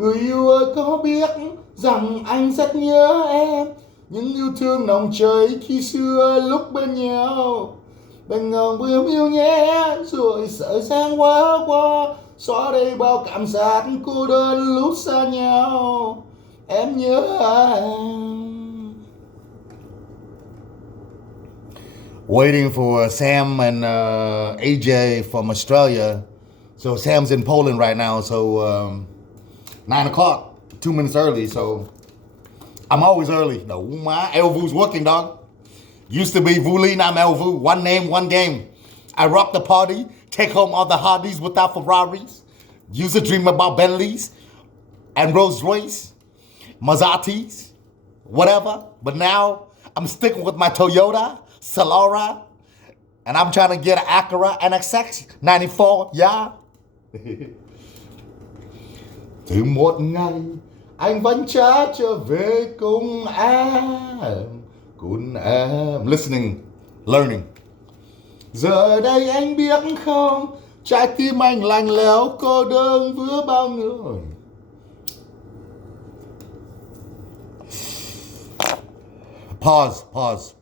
Người yêu ơi có biết rằng anh rất nhớ em, những yêu thương nồng cháy khi xưa lúc bên nhau. Đành ngào bướm yêu nhé rồi sợi sang quá qua, xóa đi bao cảm giác cô đơn lúc xa nhau. Em nhớ anh. Waiting for Sam and AJ from Australia. So Sam's in Poland right now. So 9 o'clock, 2 minutes early. So I'm always early. No, my Elvu's working, dog. Used to be Vuli, now I'm Elvu. One name, one game. I rock the party, take home all the Hardys without Ferraris. Used to dream about Bentleys and Rolls Royce, Maseratis, whatever. But now I'm sticking with my Toyota, Solara, and I'm trying to get an Acura NSX 94, yeah. Từ một ngày anh vẫn trả trở về cùng em, cùng em. Listening, learning. Giờ đây anh biết không, trái tim anh lạnh lẽo cô đơn với bao người. Pause.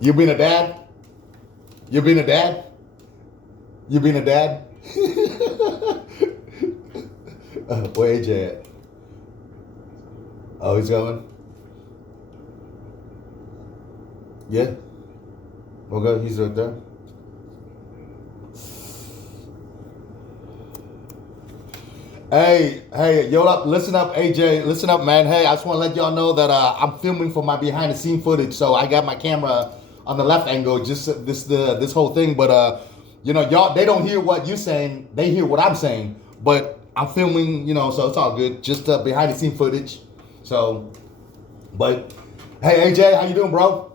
You been a dad? You been a dad? You been a dad? Where AJ at? Oh, he's going? Yeah. Okay, he's right there. Hey, yo up, listen up, AJ, listen up, man. Hey, I just want to let y'all know that I'm filming for my behind the scene footage, so I got my camera on the left angle, just this whole thing. But you know, y'all, they don't hear what you're saying, they hear what I'm saying. But I'm filming, you know, so it's all good. Just behind the scene footage. So, but hey, AJ, how you doing, bro?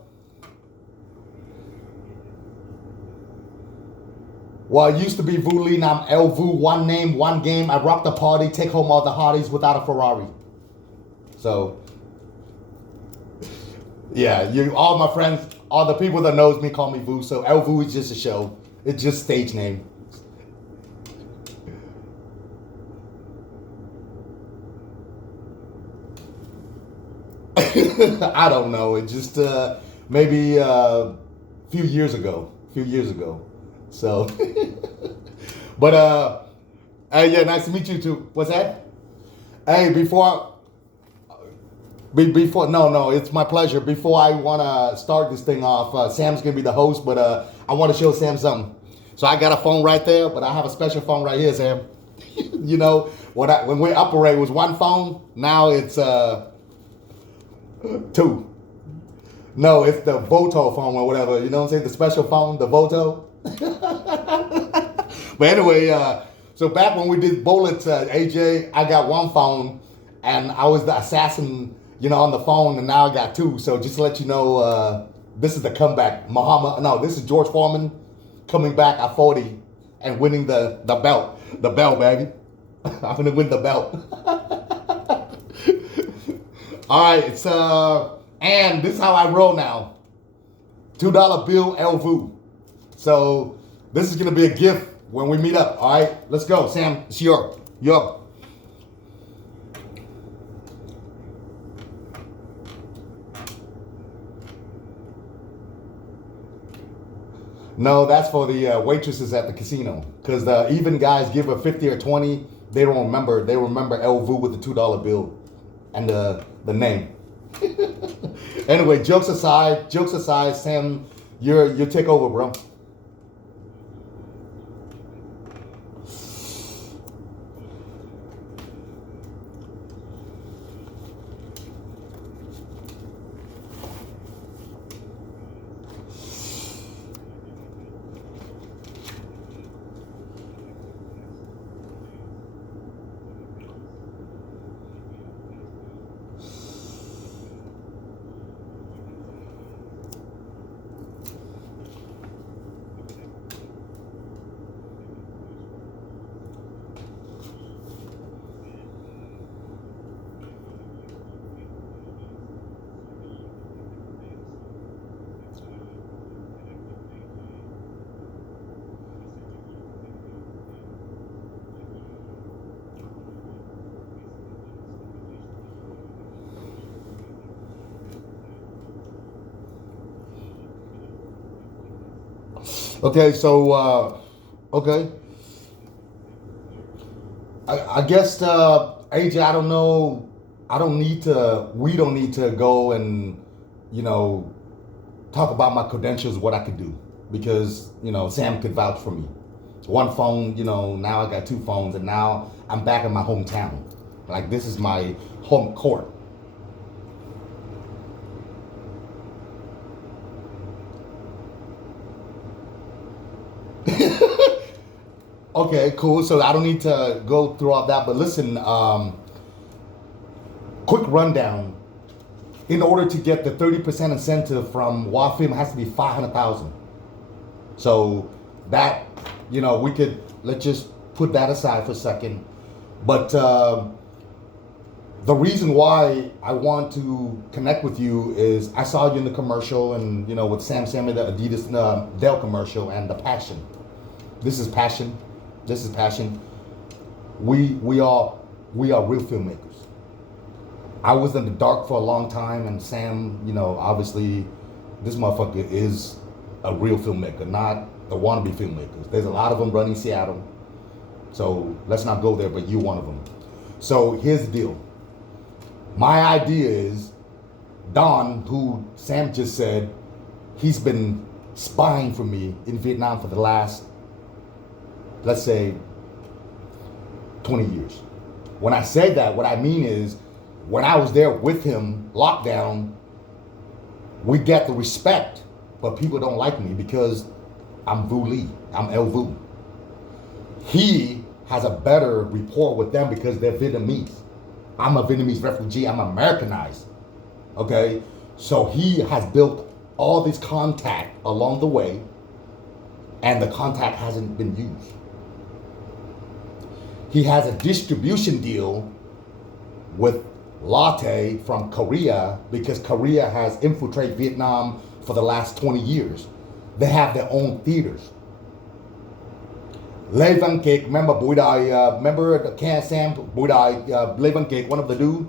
Well, it used to be Vuli, now I'm Elvu. One name, one game. I rock the party, take home all the Hardys without a Ferrari. So, yeah, all my friends, all the people that knows me call me Vu. So Elvu is just a show. It's just stage name. I don't know. It just maybe a few years ago. So, but hey, yeah, nice to meet you too. What's that? Hey, before, no, it's my pleasure. Before I want to start this thing off, Sam's gonna be the host, but I want to show Sam something. So I got a phone right there, but I have a special phone right here, Sam. You know, when we operate, it was one phone. Now it's two. No, it's the Voto phone or whatever. You know what I'm saying? The special phone, the Voto. But anyway, so back when we did bullets, AJ, I got one phone, and I was the assassin, you know, on the phone, and now I got two. So just to let you know, this is the comeback. This is George Foreman coming back at 40 and winning the belt. The belt, baby. I'm gonna win the belt. All right, it's and this is how I roll now. $2 bill Elvu. So this is gonna be a gift when we meet up. All right, let's go, Sam. It's your. No, that's for the waitresses at the casino. Because the even guys give a 50 or 20, they don't remember. They remember Elvu with the $2 bill and the name. Anyway, jokes aside, Sam, you take over, bro. Okay, so okay, I guess AJ, I don't know. I don't need to. We don't need to go and you know talk about my credentials, what I could do, because Sam could vouch for me. One phone, now I got two phones, and now I'm back in my hometown. Like this is my home court. Okay, cool. So I don't need to go through all that, but listen, quick rundown. In order to get the 30% incentive from WAFIM, it has to be 500,000. So that, we could, let's just put that aside for a second. But the reason why I want to connect with you is I saw you in the commercial and, with Sam Sammy, the Adidas Dell commercial, and the passion. This is passion. This is passion. We are real filmmakers. I was in the dark for a long time, and Sam, obviously, this motherfucker is a real filmmaker, not the wannabe filmmakers. There's a lot of them running Seattle, so let's not go there, but you're one of them. So here's the deal. My idea is Don, who Sam just said, he's been spying for me in Vietnam for the last, let's say, 20 years. When I say that, what I mean is, when I was there with him, lockdown, we get the respect, but people don't like me because I'm Vu Lee. I'm El Vu. He has a better rapport with them because they're Vietnamese. I'm a Vietnamese refugee. I'm Americanized. Okay? So he has built all this contact along the way, and the contact hasn't been used. He has a distribution deal with Lotte from Korea because Korea has infiltrated Vietnam for the last 20 years. They have their own theaters. Lê Văn Kiệt, remember Bùi Đài, remember the Can Sam Bùi Đài, Lê Văn Kiệt, one of the dude?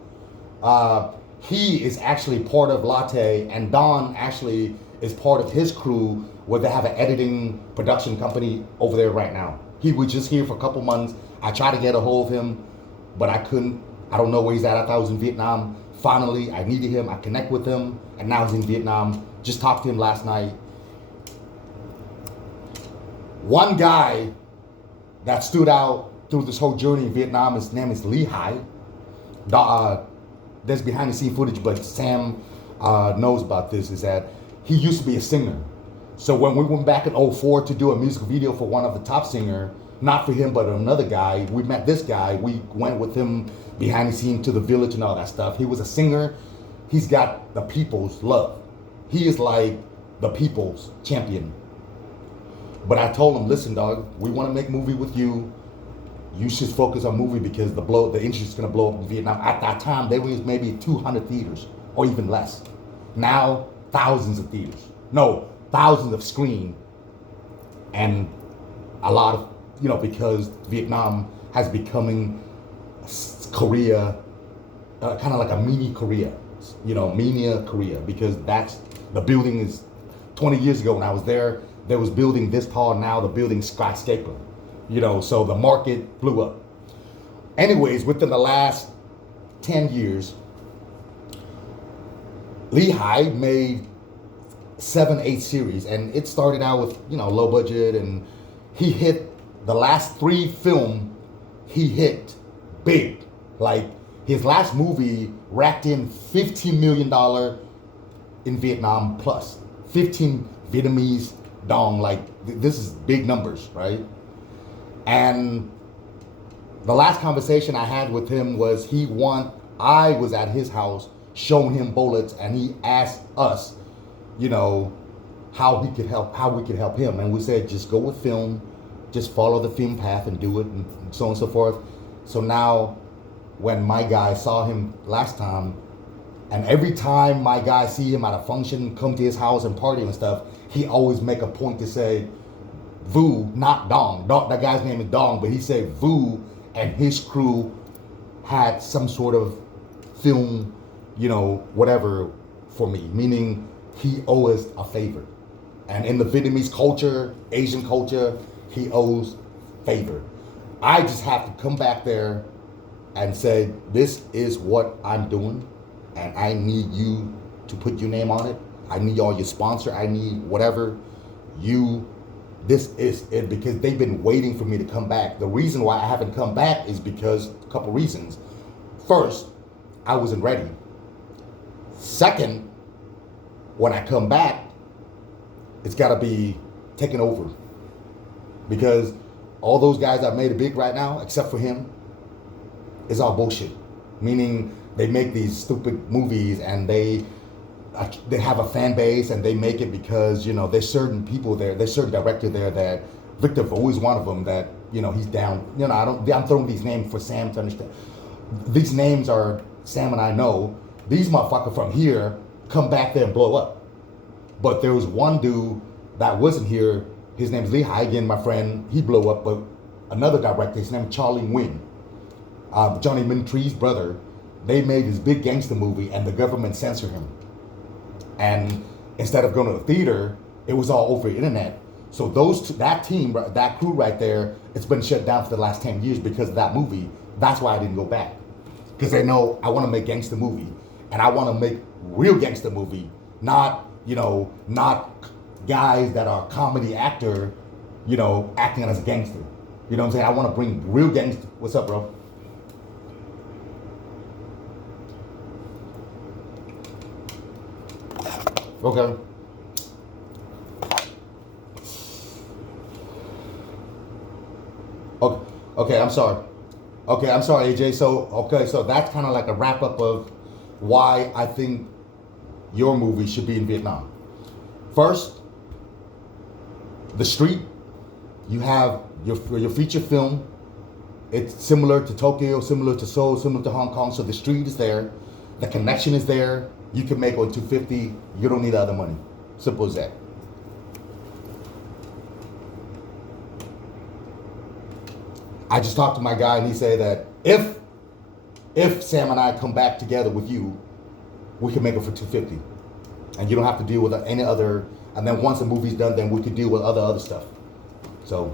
He is actually part of Lotte, and Don actually is part of his crew where they have an editing production company over there right now. He was just here for a couple months. I tried to get a hold of him, but I couldn't. I don't know where he's at. I thought he was in Vietnam. Finally, I needed him. I connect with him, and now he's in Vietnam. Just talked to him last night. One guy that stood out through this whole journey in Vietnam, his name is Lee Hai. There's behind the scene footage, but Sam knows about this, is that he used to be a singer. So when we went back in 2004 to do a music video for one of the top singer, not for him, but another guy, we met this guy. We went with him behind the scene to the village and all that stuff. He was a singer. He's got the people's love. He is like the people's champion. But I told him, listen, dog, we want to make a movie with you. You should focus on movie because the industry is going to blow up in Vietnam. At that time, there was maybe 200 theaters or even less. Now, thousands of theaters. No, thousands of screens. And a lot of, because Vietnam has becoming Korea, kind of like a mini Korea, mini Korea, because that's, the building is, 20 years ago when I was there was building this tall, now the building skyscraper, so the market blew up. Anyways, within the last 10 years, Lee Hai made 7-8 series, and it started out with, low budget, and he hit the last 3 film, he hit big. Like his last movie racked in $15 million in Vietnam plus 15 Vietnamese dong. Like this is big numbers, right? And the last conversation I had with him was I was at his house showing him bullets, and he asked us, how we could help him, and we said just go with film, just follow the film path and do it, and so on and so forth. So now, when my guy saw him last time, and every time my guy see him at a function, come to his house and party and stuff, he always make a point to say, Vu, not Dong. That guy's name is Dong, but he said Vu and his crew had some sort of film, whatever for me, meaning he owes us a favor. And in the Vietnamese culture, Asian culture, he owes favor. I just have to come back there and say, this is what I'm doing, and I need you to put your name on it. I need all your sponsor. I need whatever you. This is it, because they've been waiting for me to come back. The reason why I haven't come back is because a couple reasons. First, I wasn't ready. Second, when I come back, it's got to be taken over, because all those guys that made it big right now, except for him, is all bullshit. Meaning they make these stupid movies and they have a fan base, and they make it because, you know, there's certain people there, there's certain director there that Victor Vo is one of them that, you know, he's down. You know, I'm throwing these names for Sam to understand. These names are Sam and I know. These motherfuckers from here come back there and blow up. But there was one dude that wasn't here. His name's Lee Hagen, my friend. He blew up. But another director, his name is Charlie Nguyen, Johnny Min Tree's brother. They made this big gangster movie, and the government censored him. And instead of going to the theater, it was all over the internet. So that team, that crew right there, it's been shut down for the last 10 years because of that movie. That's why I didn't go back. Because they know I want to make gangster movie, and I want to make real gangster movie, not, you know, not guys that are comedy actor, you know, acting as a gangster. You know what I'm saying? I want to bring real gangster. What's up, bro? Okay. Okay. Okay. I'm sorry. Okay. I'm sorry, AJ. So that's kind of like a wrap up of why I think your movie should be in Vietnam. First, the street. You have your feature film. It's similar to Tokyo, similar to Seoul, similar to Hong Kong. So the street is there, the connection is there. You can make on 250. You don't need other money. Simple as that. I just talked to my guy, and he said that if Sam and I come back together with you, we can make it for 250, and you don't have to deal with any other. And then once the movie's done, then we could deal with other stuff. So.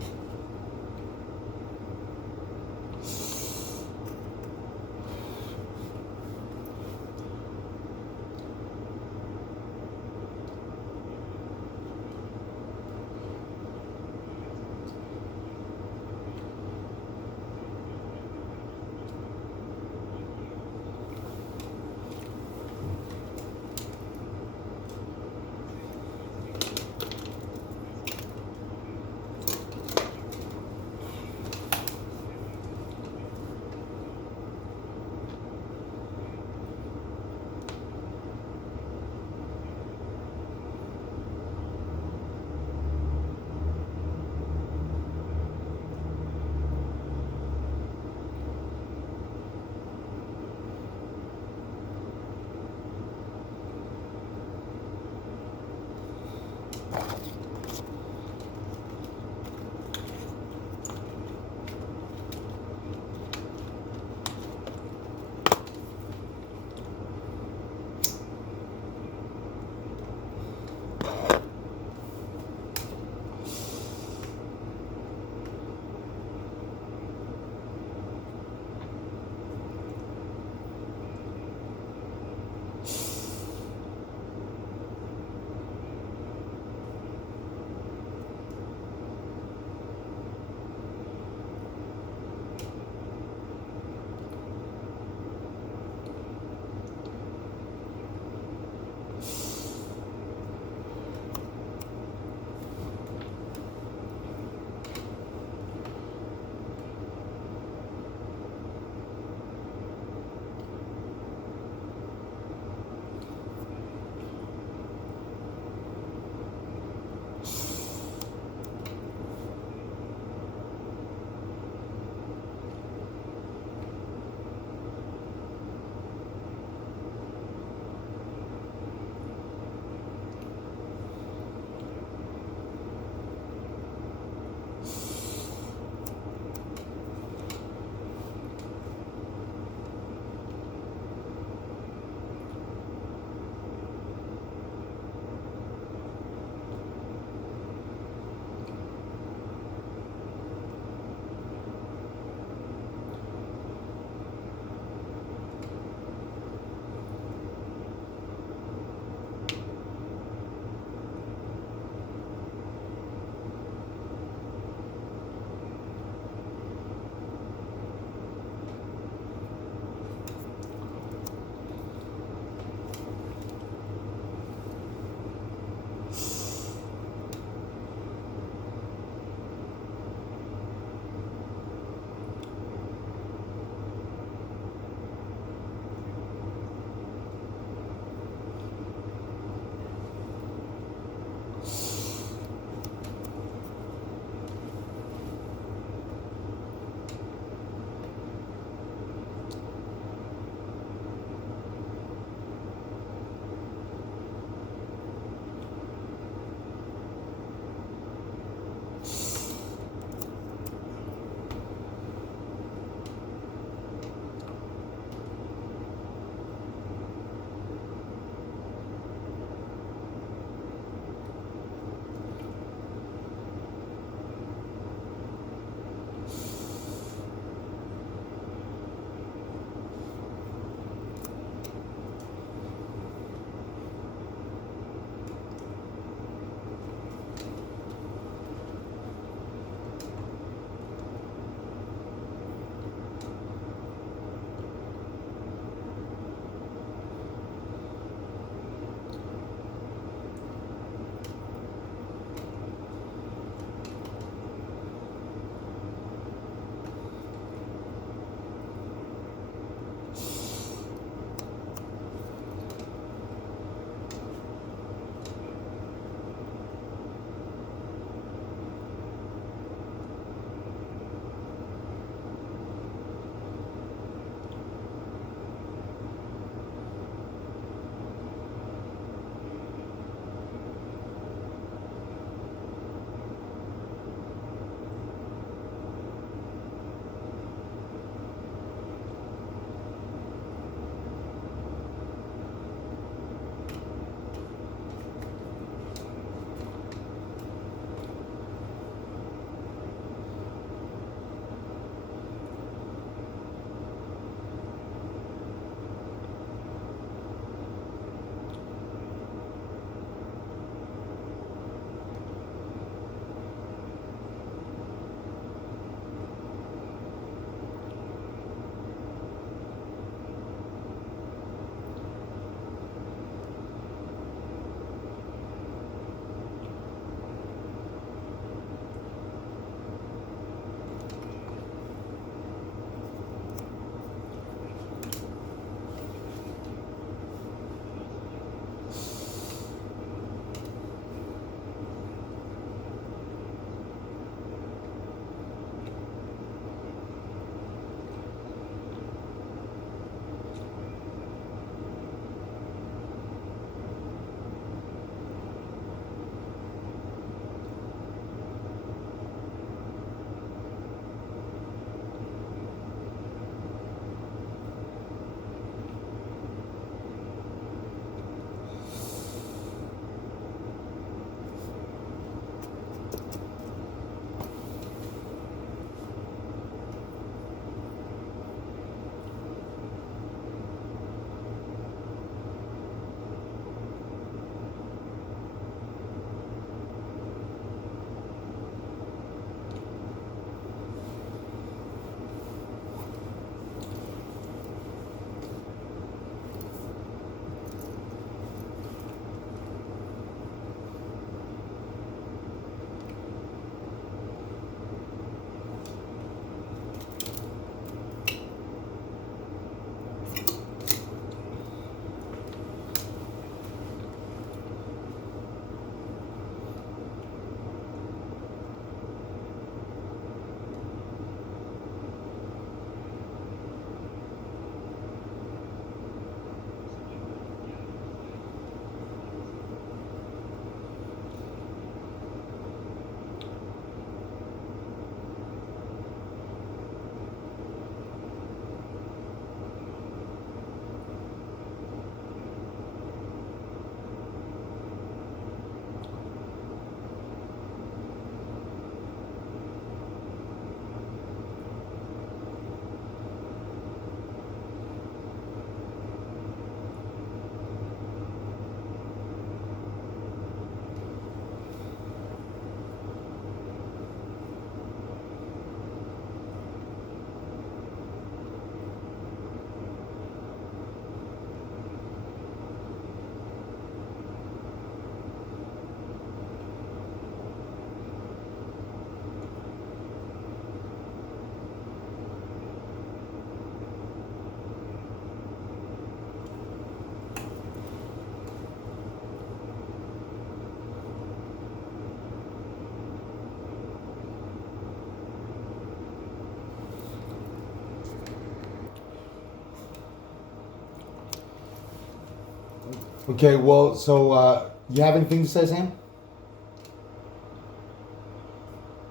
Okay, well, so you have anything to say, Sam?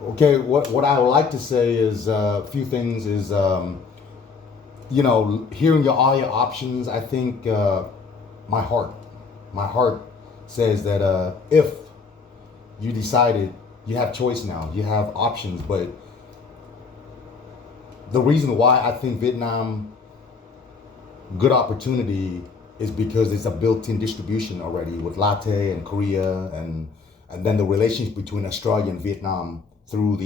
Okay, what I would like to say is a few things. Is hearing all your options. I think my heart, my heart says that if you decided you have choice now, you have options, but the reason why I think Vietnam good opportunity is because it's a built-in distribution already with Latte and Korea and then the relations between Australia and Vietnam through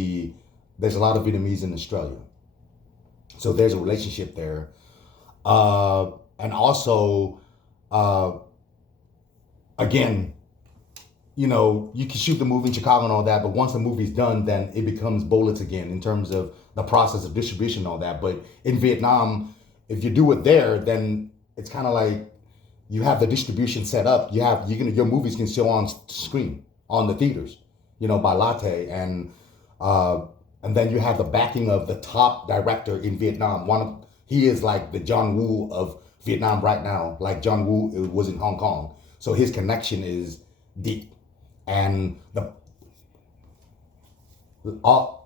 there's a lot of Vietnamese in Australia, so there's a relationship there, and also uh, again, you can shoot the movie in Chicago and all that, but once the movie's done, then it becomes bullets again in terms of the process of distribution and all that. But in Vietnam, if you do it there, then it's kind of like you have the distribution set up. Your movies can show on screen on the theaters, by Latte, and then you have the backing of the top director in Vietnam. He is like the John Woo of Vietnam right now. Like John Woo was in Hong Kong, so his connection is deep. And the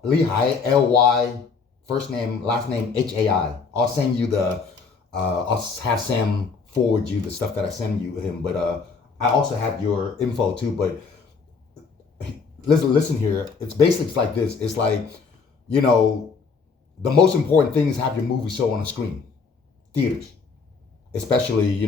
Lehigh, Ly, first name, last name Hai. I'll send you I'll have Sam forward you the stuff that I send you him. But I also have your info too. But listen here. It's like this. It's like, the most important thing is have your movie show on a screen, theaters, especially,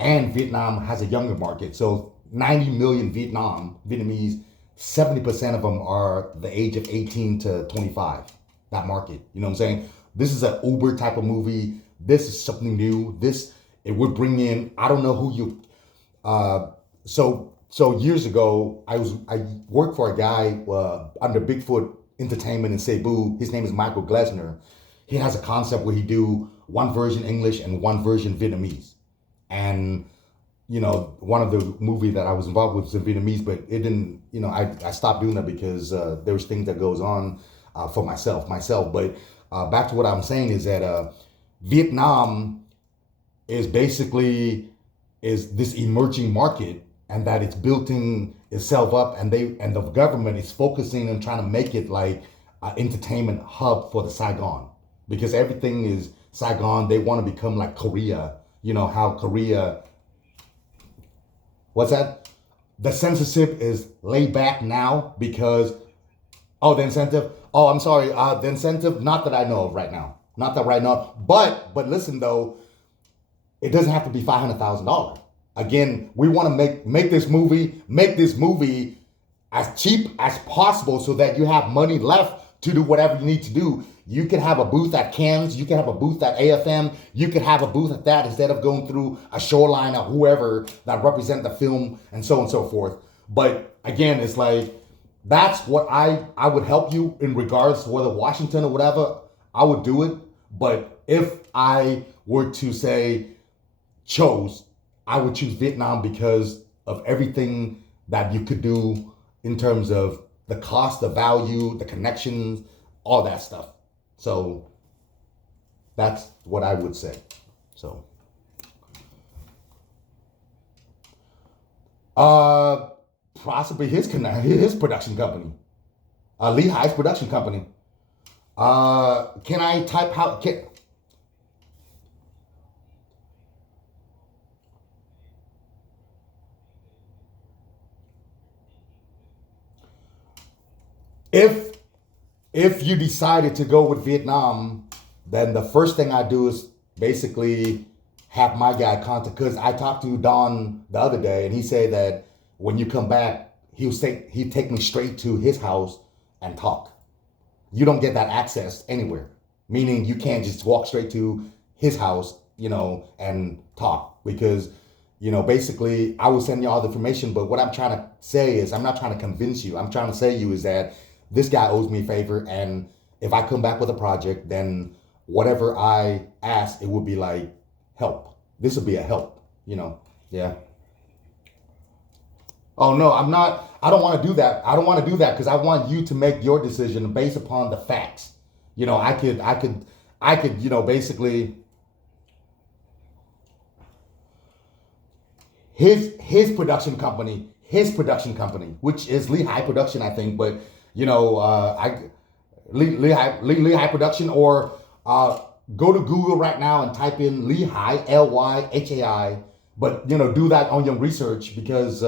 and Vietnam has a younger market. So 90 million Vietnamese, 70% of them are the age of 18 to 25, that market. You know what I'm saying? This is an Uber type of movie. This is something new. It would bring in, I don't know who you, so years ago, I worked for a guy under Bigfoot Entertainment in Cebu. His name is Michael Glesner. He has a concept where he do one version English and one version Vietnamese. And one of the movie that I was involved with was in Vietnamese, but it didn't, I stopped doing that because there's things that goes on for myself. But back to what I'm saying is that Vietnam is basically is this emerging market, and that it's building itself up, and the government is focusing on trying to make it like an entertainment hub for the Saigon, because everything is Saigon. They want to become like Korea. How Korea. What's that? The censorship is laid back now because, the incentive. Oh, I'm sorry. The incentive, not that I know of right now. Not that right now. But listen though, it doesn't have to be $500,000. Again, we want to make this movie as cheap as possible so that you have money left to do whatever you need to do. You can have a booth at Cannes, you can have a booth at AFM, you could have a booth at that instead of going through a Shoreline or whoever that represent the film and so on and so forth. But again, it's like, that's what I would help you in regards to whether Washington or whatever, I would do it. But if I were to say chose, I would choose Vietnam because of everything that you could do in terms of the cost, the value, the connections, all that stuff. So that's what I would say. So, possibly his production company, Lehigh's production company. Can I type how? If you decided to go with Vietnam, then the first thing I do is basically have my guy contact, because I talked to Don the other day and he said that when you come back, he'd take me straight to his house and talk. You don't get that access anywhere, meaning you can't just walk straight to his house, and talk, because basically I will send you all the information, but what I'm trying to say is I'm not trying to convince you. I'm trying to say you is that this guy owes me a favor, and if I come back with a project, then whatever I ask, it would be like help. This would be a help. Yeah. Oh no, I'm not. I don't want to do that. I don't want to do that because I want you to make your decision based upon the facts. Basically, his production company, which is Lehigh Production, I think. But you know, Lehigh Production, or go to Google right now and type in Lehigh, Lyhai. But you know, do that on your research, because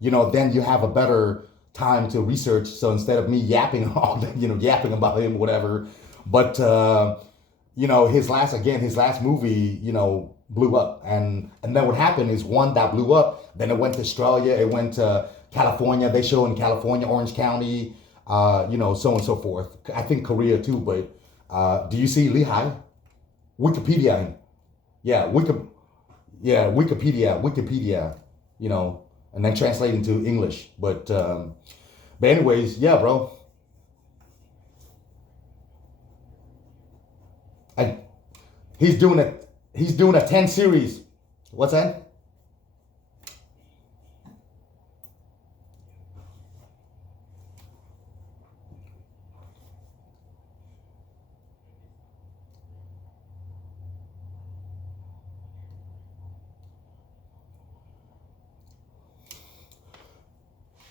you know, then you have a better time to research. So instead of me yapping all day, you know, yapping about him, whatever. But you know, his last movie, you know, blew up, and then what happened is, one that blew up, then it went to Australia, it went to California. They show in California, Orange County, you know, so on and so forth. I think Korea too. But do you see Lehigh? Wikipedia, yeah, Wikipedia, you know, and then translate into English. But anyways, yeah, bro. I, he's doing a he's doing a 10 series. What's that?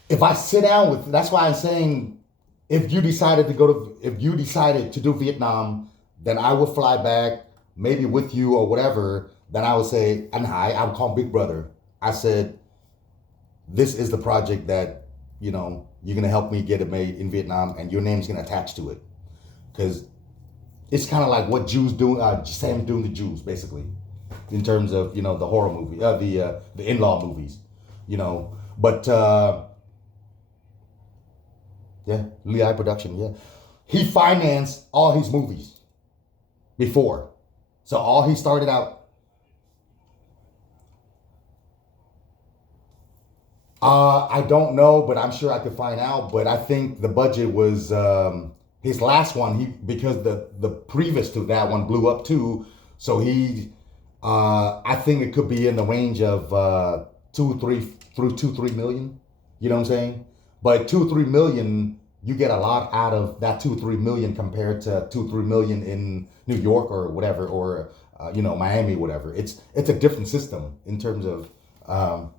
If I sit down with, that's why I'm saying, if you decided to do Vietnam, then I would fly back, maybe with you or whatever. Then I would say, and I would call Big Brother. I said, this is the project that, you know, you're gonna help me get it made in Vietnam, and your name's gonna attach to it, because it's kind of like what Jews do. Sam's doing the Jews, basically, in terms of, you know, the horror movie, the in-law movies, you know. But yeah, Lehigh Production. Yeah, he financed all his movies before, so all he started out. I don't know, but I'm sure I could find out. But I think the budget was, his last one. He, because the previous to that one blew up too, so I think it could be in the range of 2 3 million. You know what I'm saying? But 2 3 million, you get a lot out of that 2 3 million compared to 2 3 million in New York or whatever, or you know, Miami, whatever. It's a different system in terms of. Um,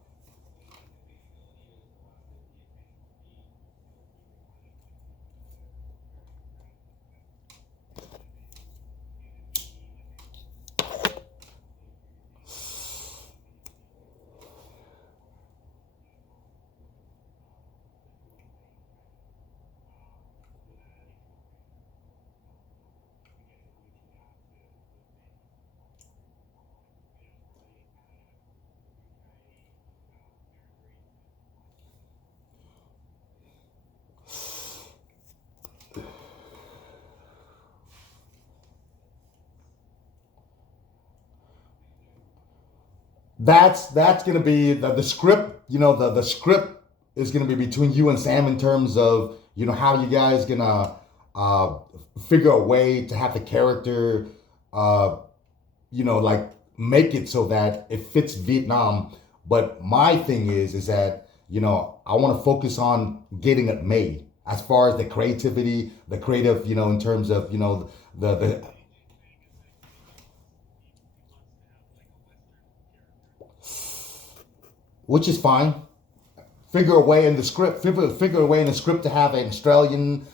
that's gonna be the script. You know, the script is gonna be between you and Sam, in terms of, you know, how you guys gonna uh, figure a way to have the character, uh, you know, like, make it so that it fits Vietnam. But my thing is that, you know, I want to focus on getting it made, as far as the creativity, the creative, you know, in terms of, you know, the which is fine. Figure a way in the script to have an Australian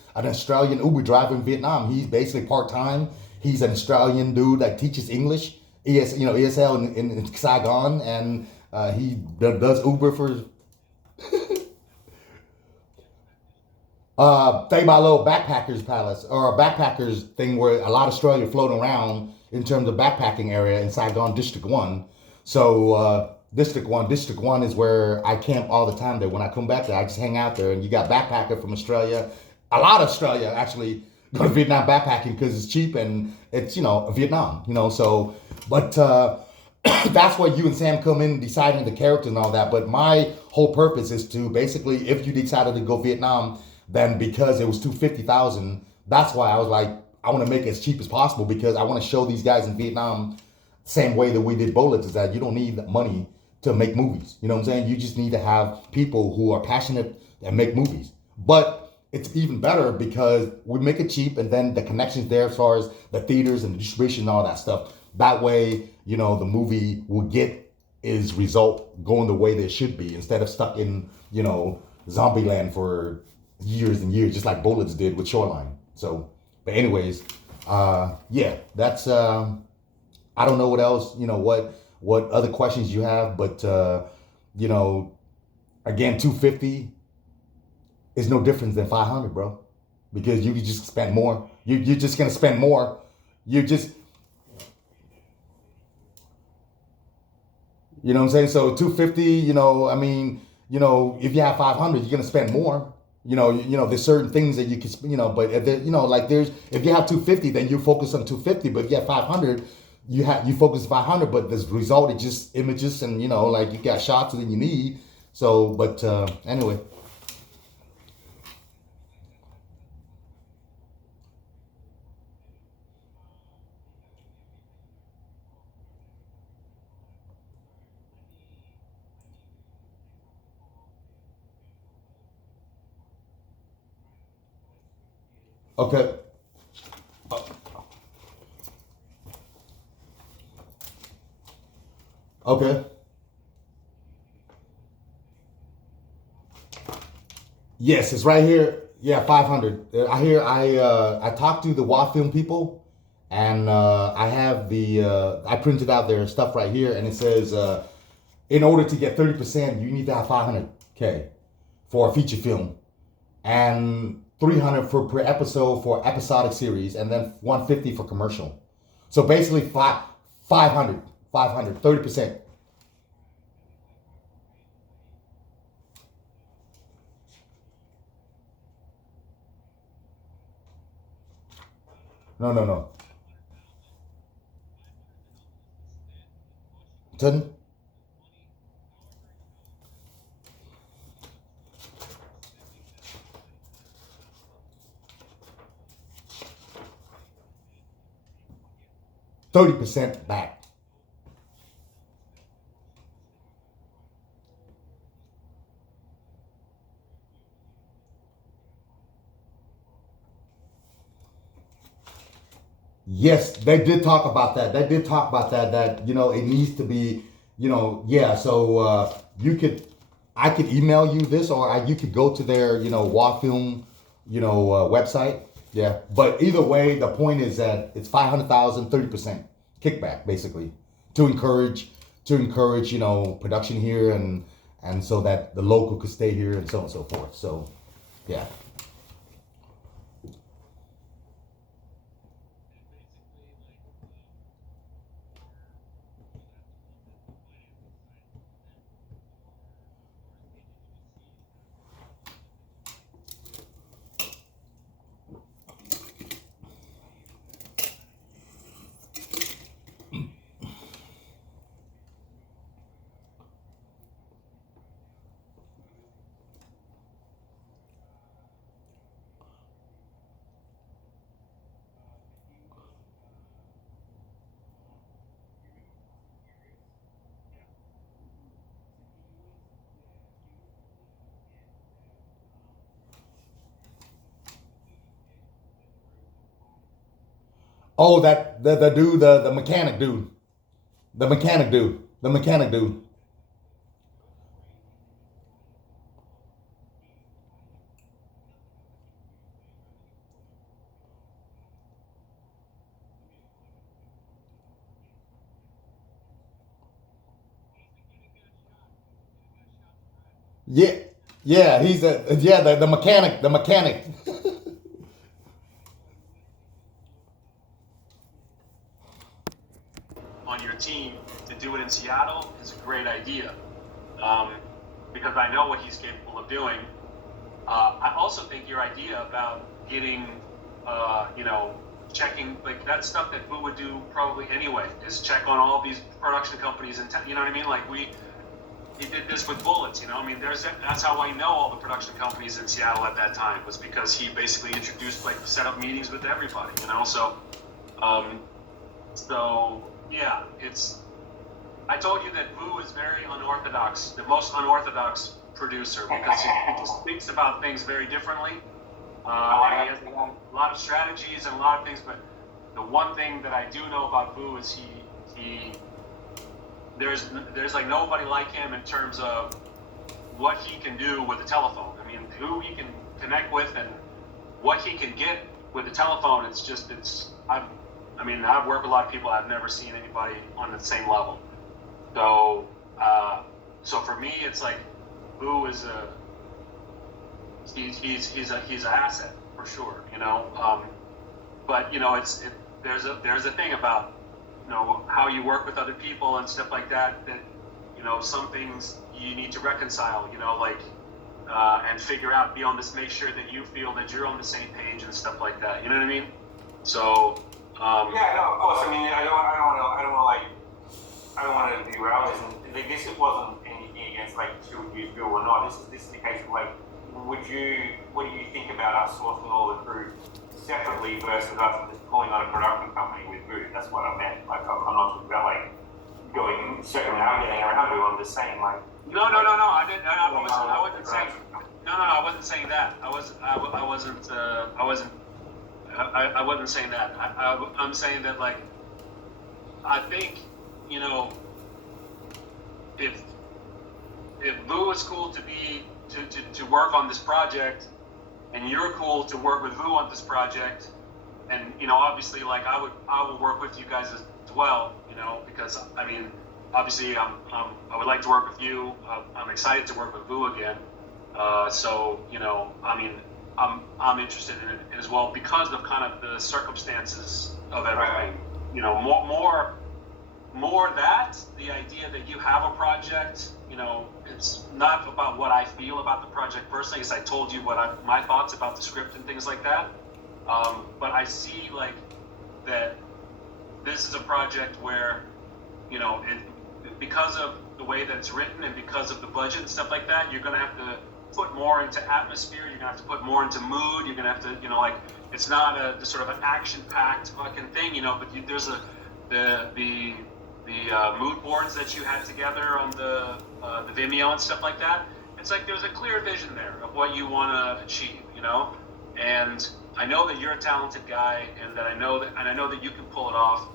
Uber driver in Vietnam. He's basically part time. He's an Australian dude that teaches English, ESL in Saigon, and he does Uber for Thay Ba Lo Backpackers Palace, or a backpackers thing, where a lot of Australia floating around in terms of backpacking area in Saigon District One. So District One is where I camp all the time. There, when I come back there, I just hang out there, and you got backpacker from Australia, a lot of Australia actually go to Vietnam backpacking because it's cheap, and it's, you know, Vietnam, you know. So, but that's where you and Sam come in, deciding the character and all that. But my whole purpose is to basically, if you decided to go Vietnam, then because it was 250,000, that's why I was like, I want to make it as cheap as possible, because I want to show these guys in Vietnam, same way that we did Bullets, is that you don't need money to make movies. You know what I'm saying? You just need to have people who are passionate and make movies. But it's even better because we make it cheap, and then the connections there, as far as the theaters and the distribution and all that stuff. That way, you know, the movie will get is result going the way they should be instead of stuck in, zombie land for years and years, just like Bullets did with Shoreline. So, but anyways, yeah, that's I don't know what else, what other questions you have, but you know, again, 250 is no different than 500, bro, because you just spend more. You're just gonna spend more. You just, you know what I'm saying? So 250, I mean, if you have 500, you're gonna spend more. There's certain things that you can, but if there, like there's, if you have 250, then you focus on 250. But if you have 500, you focus 500. But this result is just images, and like you got shots that you need. So, but anyway, okay, okay. Yes, it's right here. Yeah, 500. I talked to the Film people, and I have I printed out their stuff right here, and it says in order to get 30%, you need to have 500K for a feature film, and 300 for per episode for episodic series, and then 150 for commercial. So basically 500, 500, 30%. No, no, no. 30% back. Yes, they did talk about that. They did talk about that. That it needs to be, yeah. So I could email you this, or you could go to their, Wafilm, website. Yeah, but either way, the point is that it's 500,000, 30% kickback, basically, to encourage production here, and so that the local could stay here, and so on and so forth. So, yeah. Oh, that the dude, the mechanic dude, the mechanic dude. Yeah, yeah, he's the mechanic, the mechanic. On your team to do it in Seattle is a great idea, um, because I know what he's capable of doing. I also think your idea about getting, checking like that stuff that Boo would do probably anyway is check on all these production companies and you know what I mean. Like he did this with Bullets. I mean, that's how I know all the production companies in Seattle at that time was because he basically introduced like set up meetings with everybody. Um, so yeah, it's. I told you that Boo is very unorthodox, the most unorthodox producer because he just thinks about things very differently. And he has a lot of strategies and a lot of things, but the one thing that I do know about Boo is he there's like nobody like him in terms of what he can do with the telephone. I mean, who he can connect with and what he can get with the telephone. I've worked with a lot of people. I've never seen anybody on the same level. So, so for me, it's like, Boo is he's an asset for sure, you know. But you know, there's a thing about, you know, how you work with other people and stuff like that. That, you know, some things you need to reconcile, you know, like and figure out, make sure that you feel that you're on the same page and stuff like that. You know what I mean? So. Yeah, no, of course. I mean, I don't want to derail this. And this wasn't anything against like should we use Bill or not. This is the case of like, what do you think about us sourcing all the crew separately versus us just pulling on a production company with Boo? That's what I meant. Like, I'm not talking about like going circumnavigating around Boo. I'm just saying like. No. I wasn't saying. No. I wasn't saying that. I wasn't saying that. I'm saying that, like, I think, you know, if Boo is cool to work on this project, and you're cool to work with Boo on this project, and, you know, obviously, like, I will work with you guys as well, you know, because I mean, obviously, I would like to work with you. I'm excited to work with Boo again. So, you know, I mean, I'm interested in it as well because of kind of the circumstances of everything. Right. You know, more that the idea that you have a project. You know, it's not about what I feel about the project personally, because I told you my thoughts about the script and things like that. But I see like that this is a project where, you know, because of the way that it's written and because of the budget and stuff like that, you're going to have to put more into atmosphere. You're gonna have to put more into mood. You're gonna have to, you know, like, it's not a sort of an action-packed fucking thing, you know. But there's the mood boards that you had together on the Vimeo and stuff like that. It's like there's a clear vision there of what you want to achieve, you know. And I know that you're a talented guy, and I know that you can pull it off.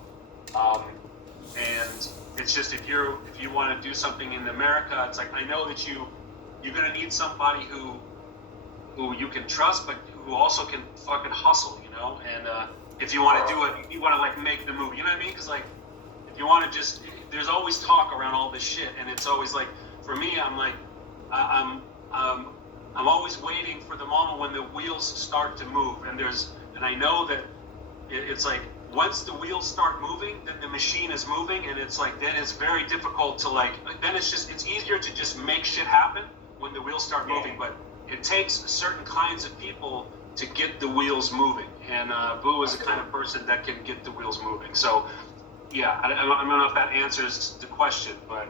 And it's just if you want to do something in America, it's like I know that you're gonna need somebody who you can trust, but who also can fucking hustle, you know. And if you want to do it, you want to like make the movie, you know what I mean? Because like, if you want to just, there's always talk around all this shit, and it's always like, for me, I'm like, I'm always waiting for the moment when the wheels start to move, and I know that it's like once the wheels start moving, then the machine is moving, and it's like then it's very difficult to like then it's easier to just make shit happen when the wheels start moving, but it takes certain kinds of people to get the wheels moving, and Boo is the kind of person that can get the wheels moving. So, yeah, I don't know if that answers the question, but...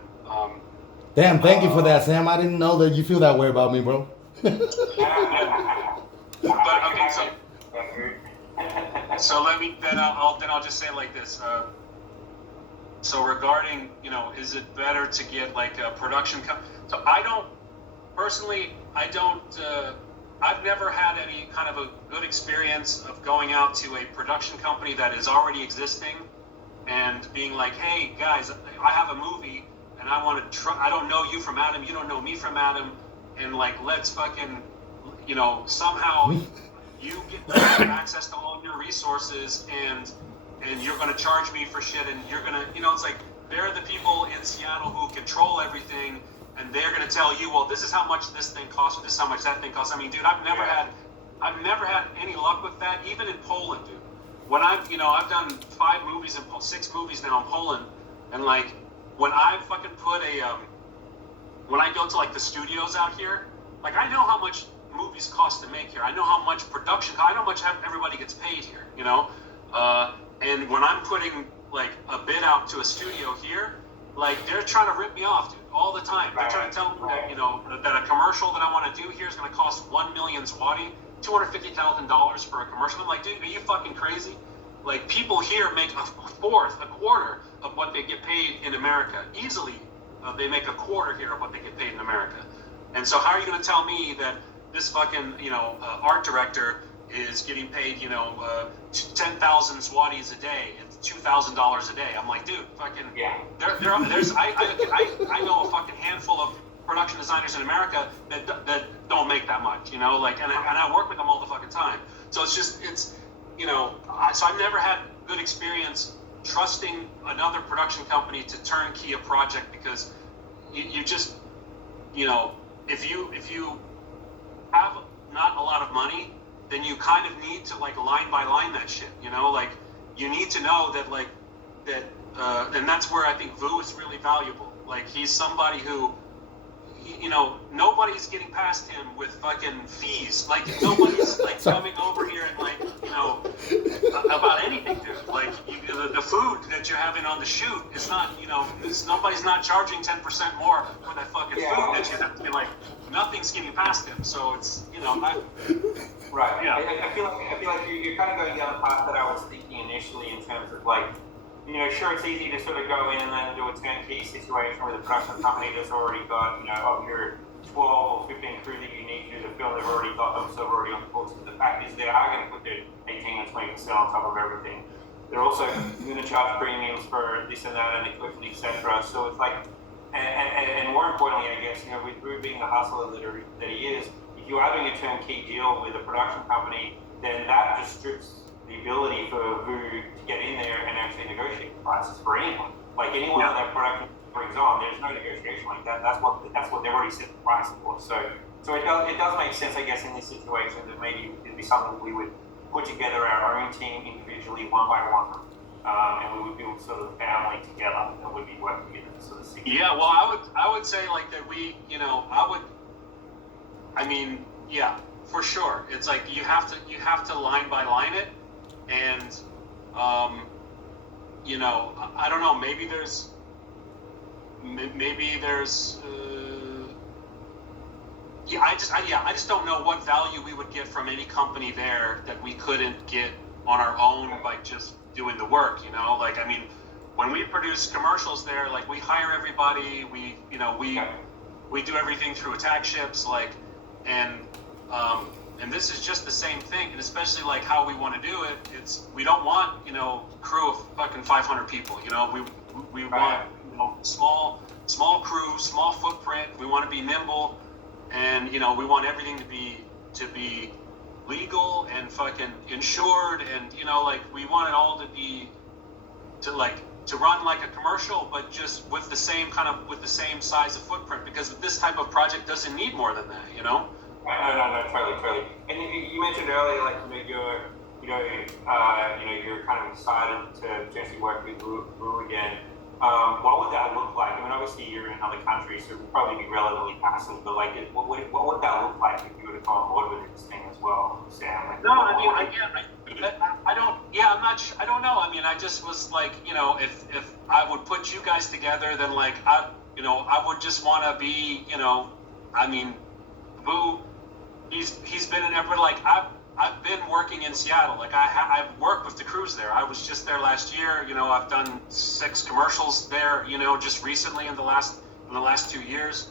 Damn, thank you for that, Sam. I didn't know that you feel that way about me, bro. But, okay, so I'll just say it like this. So regarding, you know, is it better to get like a production company? So Personally, I've never had any kind of a good experience of going out to a production company that is already existing and being like, hey, guys, I have a movie and I want to try, I don't know you from Adam, you don't know me from Adam, and like, let's fucking, you know, somehow you get access to all your resources and you're going to charge me for shit, and you're going to, you know, it's like, they're the people in Seattle who control everything, and they're going to tell you, well, this is how much this thing costs, or this is how much that thing costs. I mean, dude, I've never had any luck with that, even in Poland, dude. When I've done 6 movies now in Poland, and like, when I fucking when I go to like the studios out here, like I know how much movies cost to make here. I know how much I know how much everybody gets paid here, you know? And when I'm putting like a bid out to a studio here, like they're trying to rip me off, dude, all the time. They're trying to tell me that, you know, that a commercial that I want to do here is going to cost 1 million zloty, $250,000 for a commercial. I'm like, dude, are you fucking crazy? Like, people here make a quarter of what they get paid in America. Easily, they make a quarter here of what they get paid in America. And so how are you going to tell me that this fucking, you know, art director is getting paid, you know, 10,000 zlotys a day? $2,000 a day. I'm like, dude, fucking, Yeah. there's I know a fucking handful of production designers in America that don't make that much, you know, like, and I work with them all the fucking time. So so I've never had good experience trusting another production company to turnkey a project, because you just, if you have not a lot of money, then you kind of need to like line by line that shit, like you need to know that and that's where I think Vu is really valuable. Like, he's somebody who, nobody's getting past him with fucking fees. Like, nobody's like coming over here and like, about anything, dude. Like, the food that you're having on the shoot is not, nobody's not charging 10% more for that fucking food that you have to be like, nothing's getting past him. So it's, Right. Yeah. I feel like you're kind of going down the path that I was thinking initially, in terms of like, sure, it's easy to sort of go in and then do a turnkey situation with a production company that's already got, of your 12 or 15 crew that you need to do the film, they've already got them, so already on the books. But the fact is, they are going to put their 18 and 20% on top of everything. They're also going to charge premiums for this and that and equipment, etc. So it's like, and more importantly, I guess, with Vu being the hustler that he is, if you're having a turnkey deal with a production company, then that just strips the ability for Vu to get in there and actually negotiate prices for anyone. Like, anyone that production brings on, there's no negotiation like that. That's what they've already set the price for. So it does make sense, I guess, in this situation that maybe it'd be something we would put together our own team individually, one by one, and we would build sort of a family together that would be working in sort of 6 Yeah, well, I would say like that yeah, for sure. It's like you have to line by line it, and I don't know, maybe there's I just don't know what value we would get from any company there that we couldn't get on our own by just doing the work, like, I mean, when we produce commercials there, like, we hire everybody, we do everything through attack ships, like, and this is just the same thing, and especially like how we want to do it. We don't want crew of fucking 500 people. We want small crew, small footprint. We want to be nimble, and we want everything to be legal and fucking insured, and like, we want it all to run like a commercial, but just with the same size of footprint, because this type of project doesn't need more than that, No, totally. And you mentioned earlier, like, you're kind of excited to potentially work with Vu again. What would that look like? I mean, obviously you're in another country, so it would probably be relatively passive. But like, what would that look like if you were to come on board with this thing as well, Sam? Like, no, I mean, I don't know. I mean, I just was like, if I would put you guys together, then like, I would just want to be, I mean, Vu, he's been in every, like, I've been working in Seattle. Like, I've worked with the crews there. I was just there last year. I've done 6 commercials there, just recently in the last 2 years.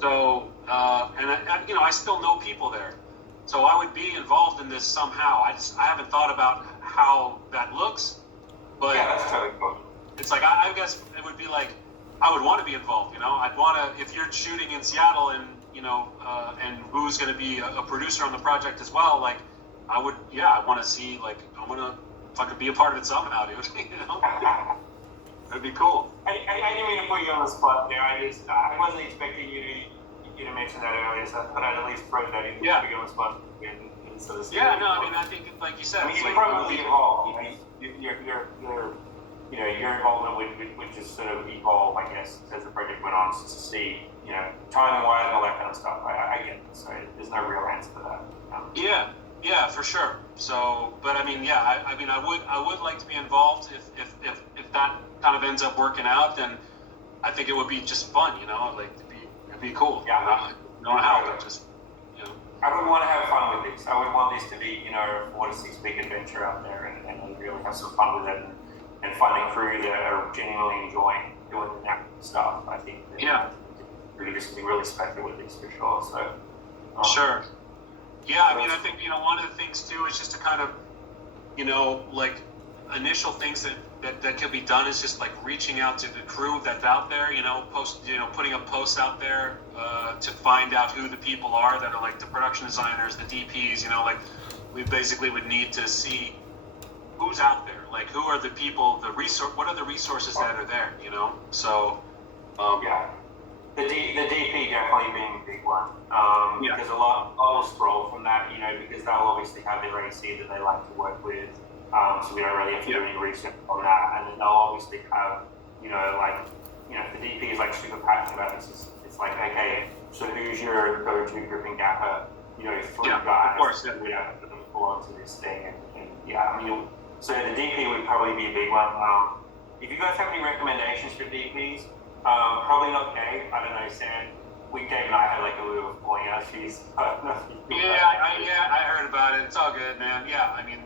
So, and I still know people there. So I would be involved in this somehow. I haven't thought about how that looks, but yeah, that's totally cool. It's like, I guess it would be like, I would want to be involved, I'd want to, if you're shooting in Seattle and, and Vu's going to be a producer on the project as well, like, I want to see, like, I want to fucking be a part of it somehow, dude. That'd be cool. I didn't mean to put you on the spot there. I wasn't expecting you to mention that earlier, so I thought I'd at least throw that in. Yeah. Put you on the spot and sort of. Yeah, no, I mean, I think, like you said, I mean, it's you're like, probably involved. Your involvement would just sort of evolve, I guess, as the project went on, just to see, timing wise and all that kind of stuff. I get it. So there's no real answer to that. Yeah, for sure. So, but I mean, yeah, I would like to be involved if that kind of ends up working out. Then I think it would be just fun, like, it'd be cool. Yeah. I don't know how, but just, I would want to have fun with this. I would want this to be, a 4 to 6 week adventure out there, and really have some fun with it, and find a crew that are genuinely enjoying doing that stuff. I think that really just be really special with this for sure. So sure. Yeah, I mean, I think, one of the things too is just to kind of, like, initial things that that could be done is just like reaching out to the crew that's out there, putting up posts out there to find out who the people are that are like the production designers, the DPs, like we basically would need to see who's out there, like who are the people, what are the resources that are there, So yeah, the DP definitely being a big one, because a lot will scroll from that, because they'll obviously have their AC that they like to work with, so we don't really have to do any research on that, and then they'll obviously have, if the DP is like super passionate about this, it's like, okay, so who's your go-to gripping gapper, three guys of course, that we have to put them forward to this thing, and so the DP would probably be a big one. If you guys have any recommendations for DPs, probably not Gabe. I don't know, Sam. Gabe and I had like a little falling out. She's I heard about it. It's all good, man. Yeah, I mean,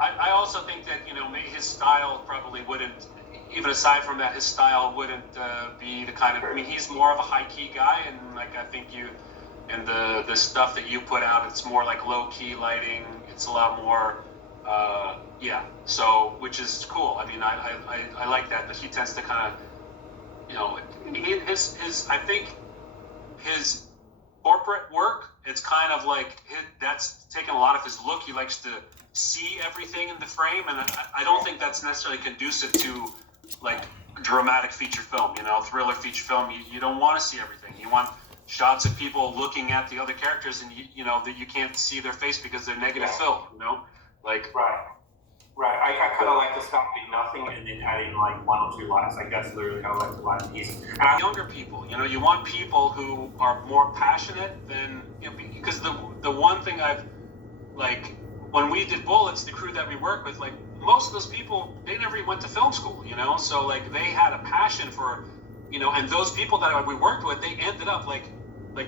I also think that maybe his style probably wouldn't. Even aside from that, his style wouldn't be the kind of. I mean, he's more of a high key guy, and like I think and the stuff that you put out, it's more like low key lighting. It's a lot more. So which is cool. I mean, I like that he tends to kind of, I think his corporate work, it's kind of like that's taken a lot of his look. He likes to see everything in the frame, and I don't think that's necessarily conducive to like dramatic feature film, thriller feature film. You don't want to see everything. You want shots of people looking at the other characters, and that you can't see their face because they're negative fill, like Right. I kind of like to start with nothing and then add in like one or two lights. Like that's literally how I like to light these. Younger people, you want people who are more passionate than, because the one thing I've, like, when we did Bullets, the crew that we work with, like, most of those people, they never even went to film school, so like they had a passion for, and those people that we worked with, they ended up like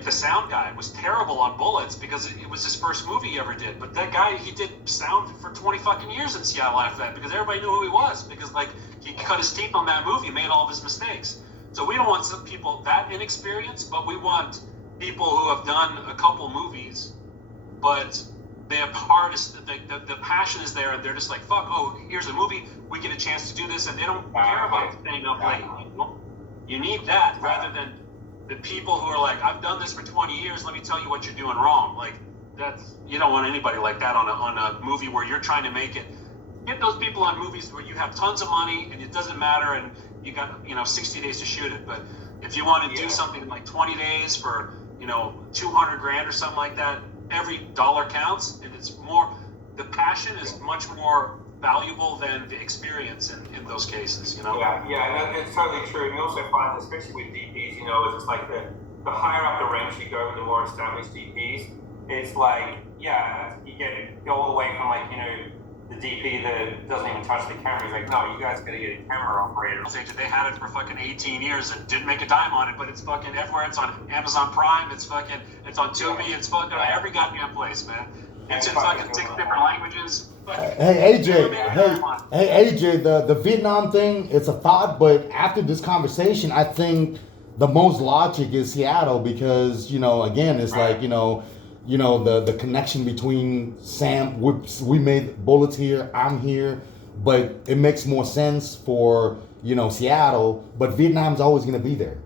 the sound guy was terrible on Bullets because it was his first movie he ever did. But that guy, he did sound for 20 fucking years in Seattle after that because everybody knew who he was because like he cut his teeth on that movie, made all of his mistakes. So we don't want some people that inexperienced, but we want people who have done a couple movies, but they have the passion is there and they're just like, fuck, here's a movie, we get a chance to do this, and they don't care about staying up late. You need that rather than the people who are like, I've done this for 20 years, let me tell you what you're doing wrong. Like, you don't want anybody like that on a movie where you're trying to make it. Get those people on movies where you have tons of money and it doesn't matter and you got 60 days to shoot it. But if you want to do something in like 20 days for $200,000 or something like that, every dollar counts, and it's more, the passion is much more valuable than the experience in those cases, Yeah, it's totally true. And you also find, especially with DPs, it's just like the higher up the ranks you go with the more established DPs, it's like, you go all the way from like, the DP that doesn't even touch the camera. He's like, no, you guys gotta get a camera operator. They had it for fucking 18 years and didn't make a dime on it, but it's fucking everywhere. It's on Amazon Prime, it's on Tubi, it's fucking every goddamn place, man. It's in fucking 6 different languages. Hey AJ, the Vietnam thing, it's a thought, but after this conversation, I think the most logic is Seattle because, again, it's like, the connection between Sam, we made Bullets here, I'm here, but it makes more sense for, Seattle, but Vietnam's always going to be there.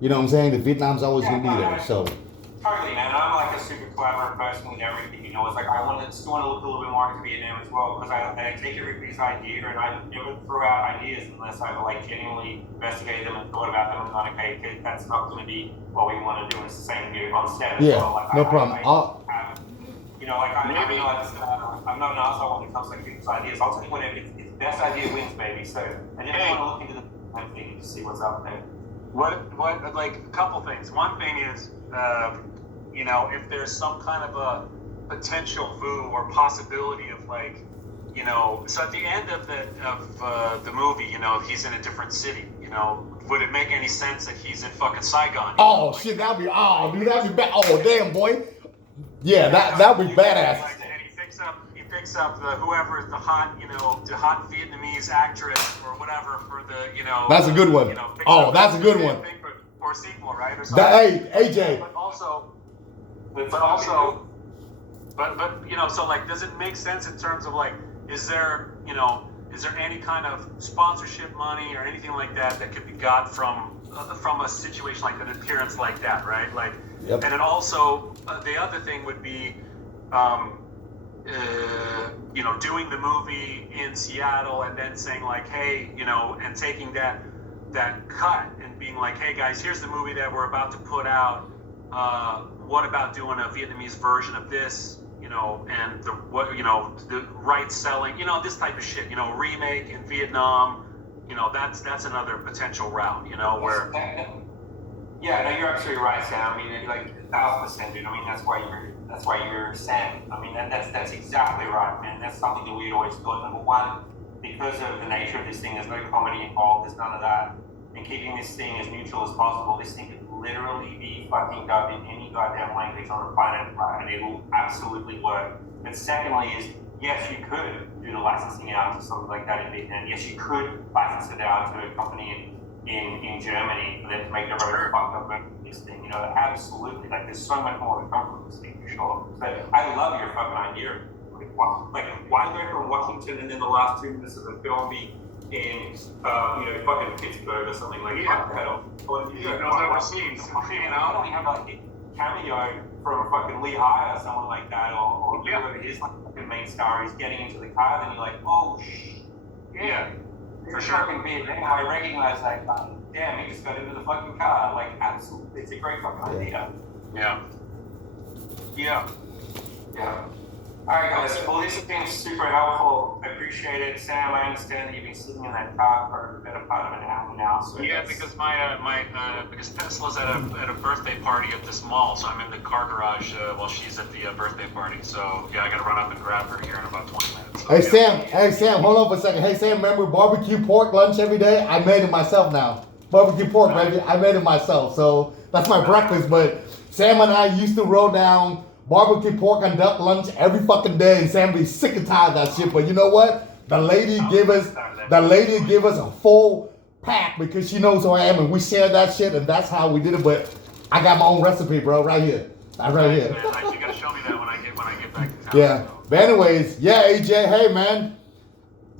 You know what I'm saying? The Vietnam's always going to be there, so. Totally, man. I'm like a super collaborative person with everything, It's like I still want to look a little bit more into Vietnam as well because I take everybody's idea and I never throw out ideas unless I've like genuinely investigated them and thought about them and gone, okay, that's not going to be what we want to do. It's the same here on set. Yeah, well. Like, no problem. I'm not an asshole when it comes to like people's ideas. I'll tell you whatever. It's best idea wins, baby. So I just want to look into the thing to see what's out there. What like a couple things. One thing is, if there's some kind of a potential VOO or possibility of like, so at the end of the movie, he's in a different city, would it make any sense that he's in fucking Saigon? Oh shit, that'd be bad. Oh damn, boy. Yeah, that'd be badass. And he picks up whoever is the hot Vietnamese actress or whatever for the, That's a good one. That's a good one. For a sequel, right? Or hey, AJ. But so like, does it make sense in terms of like, is is there any kind of sponsorship money or anything like that that could be got from a situation like an appearance like that, right? Like, Yep. and then also the other thing would be, doing the movie in Seattle and then saying like, hey, and taking that cut and being like, hey guys, here's the movie that we're about to put out. What about doing a Vietnamese version of this? And the rights selling, this type of shit, remake in Vietnam, that's another potential route, where. Yeah, no, you're absolutely right, Sam. I mean, like 1,000%, dude. I mean, that's why you're Sam. I mean, that's exactly right, man. That's something that we'd always thought. Number one, because of the nature of this thing, there's no comedy involved. There's none of that. And keeping this thing as neutral as possible, this thing could literally be fucking dubbed in any goddamn language on the planet, right? And it'll absolutely work. But secondly is, yes, you could do the licensing out to something like that in Vietnam. Yes, you could license it out to a company in Germany for them to make their own fucked up version of this thing. Absolutely. Like, there's so much more to come from this thing for sure. So I love your fucking idea. Why go from Washington and then the last 2 minutes of the film be in, fucking Pittsburgh or something like that? Or overseas, I don't have like a cameo from fucking Lee High or someone like that, or whoever it is, like fucking main star is getting into the car, then you're like, oh shit. Yeah. For sure. Fucking Vietnam, I recognize that guy. Damn, he just got into the fucking car. Like, absolutely, it's a great fucking idea. Yeah. Yeah. Alright, guys. Well, this has been super helpful. I appreciate it. Sam, I understand that you've been sitting in that car for a better part of an hour now. So yeah, because because Tesla's at a birthday party at this mall, so I'm in the car garage while she's at the birthday party. So yeah, I gotta run up and grab her here in about 20 minutes. So, Hey Sam, hold on for a second. Hey Sam, remember barbecue pork lunch every day? I made it myself now. Barbecue pork, baby. I made it myself. So that's my breakfast. But Sam and I used to roll down barbecue pork and duck lunch every fucking day, and Sam be sick and tired of that shit. But you know what? The lady give us a full pack because she knows who I am, and we share that shit, and that's how we did it. But I got my own recipe, bro, right here. Right here. Man, you gotta show me that when I get back to town. Yeah. But anyways, yeah, AJ, hey man,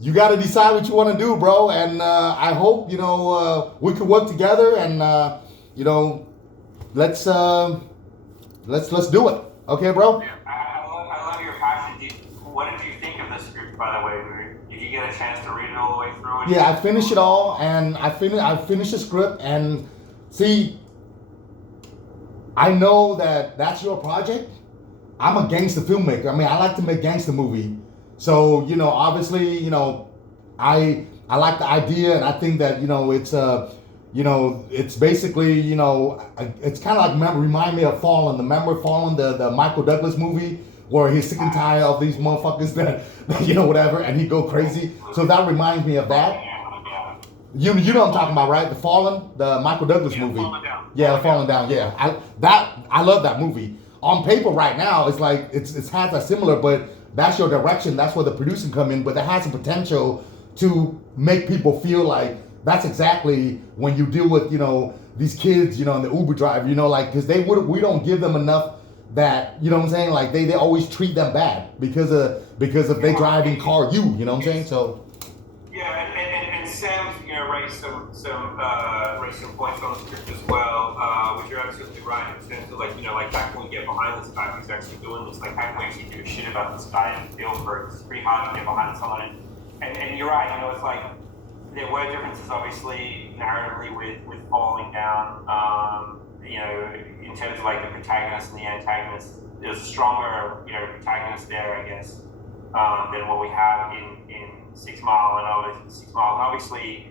you got to decide what you want to do, bro. And I hope we can work together, and let's do it. Okay, bro. Yeah, I love your passion. What did you think of the script, by the way? Did you get a chance to read it all the way through? Yeah, I finished it all, and I finished the script, and see, I know that that's your project. I'm a gangster filmmaker. I mean, I like to make gangster movie. So, obviously, I like the idea, and I think that, it's basically, it's kind of like remind me of Fallen. Remember Fallen, the Michael Douglas movie, where he's sick and tired of these motherfuckers that whatever, and he go crazy. So that reminds me of that. You know what I'm talking about, right? The Fallen, the Michael Douglas movie. Yeah, Falling Down. Yeah, I love that movie. On paper, right now, it's like it has a similar, but that's your direction. That's where the producing come in. But it has the potential to make people feel like that's exactly when you deal with these kids, and the Uber driver, because we don't give them enough that what I'm saying, like they always treat them bad because of they driving car you know what I'm saying. So yeah, and Sam's raised some points on the script as well, which you're absolutely right in terms of like how can we get behind this guy who's actually doing this? Like how can we actually give a shit about this guy and feel for it? It's pretty hard to get behind someone, and you're right. It's like there were differences obviously narratively with Falling Down. In terms of like the protagonist and the antagonist, there's a stronger protagonist there, I guess, than what we have in 6 Mile and 6 Mile. And obviously,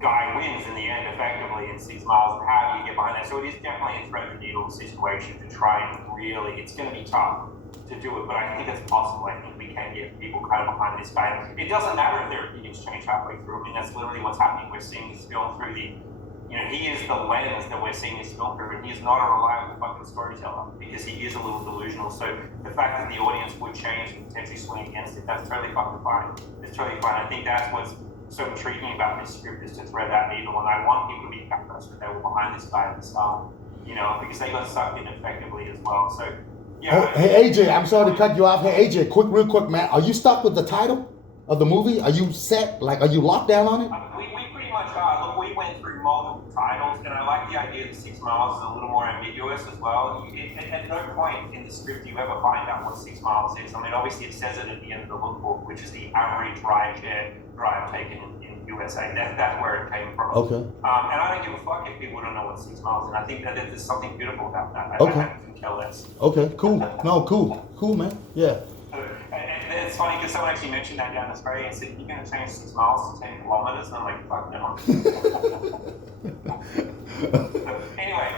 Guy wins in the end effectively in 6 Miles, and how do you get behind that? So it is definitely a thread the needle situation to try and really, it's going to be tough to do it, but I think it's possible. I think we can get people kind of behind this guy. It doesn't matter if their opinions change halfway through. I mean, that's literally what's happening. We're seeing this film through he is the lens that we're seeing this film through, and he is not a reliable fucking storyteller because he is a little delusional. So the fact that the audience would change and potentially swing against it, that's totally fucking fine. It's totally fine. I think that's what's so intriguing about this script, is to thread that needle, and I want people to be impressed that they were behind this guy at the start, because they got sucked in effectively as well. So yeah. Hey AJ, I'm sorry to cut you off. Hey AJ, real quick, man. Are you stuck with the title? of the movie? Are you set? Like, are you locked down on it? We pretty much are. Look, we went through multiple titles, and I like the idea that 6 miles is a little more ambiguous as well. At no point in the script do you ever find out what 6 miles is. I mean, obviously it says it at the end of the lookbook, which is the average rideshare drive taken in USA. That's where it came from. Okay. And I don't give a fuck if people don't know what 6 miles is. And I think that there's something beautiful about that. Okay. I can tell less. Okay, cool. No, cool, man. Yeah. And it's funny because someone actually mentioned that down in Australia and said, you're going to change 6 miles to 10 kilometers? And I'm like, fuck no. Anyway,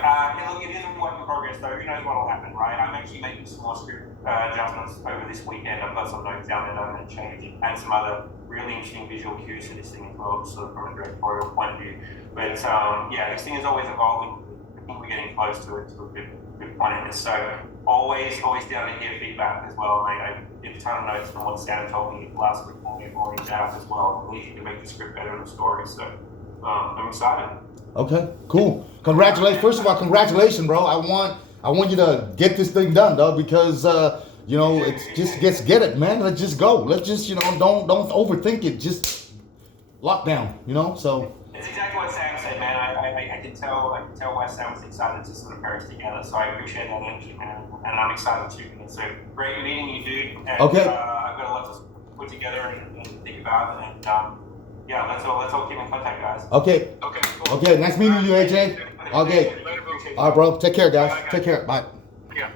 look, it is a work in progress though. Who knows what will happen, right? I'm actually making some more script adjustments over this weekend. I've got some notes down that I'm going to change and add some other really interesting visual cues to this thing as well, sort of from a directorial point of view. But yeah, this thing is always evolving. I think we're getting close to a good point in this. So always down to hear feedback as well, mate. I did a ton of notes from what Sam told me last week when we were rolling it out as well. Anything to make the script better in the story. So I'm excited. Okay, cool. Congratulations. First of all, congratulations, bro. I want you to get this thing done, though, because it's just get it, man. Let's just go. Let's just don't overthink it. Just lock down, So it's exactly what Sam said, man. I can tell why Sam was excited to sort of pair us together. So I appreciate that energy, man, and I'm excited too. And so great meeting you, dude. And, okay. I've got a lot to put together and think about, and yeah, let's all keep in contact, guys. Okay. Okay. Cool. Okay. Nice meeting you, AJ. Okay. All right, bro. Take care, guys. Take care. Bye. Yeah.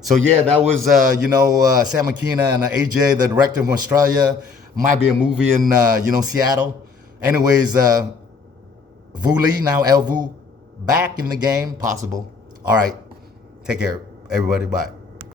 So yeah, that was Sam Aquina and AJ, the director from Australia. Might be a movie in Seattle. Anyways, Vu Lee, now El Vu, back in the game, possible. All right, take care, everybody. Bye.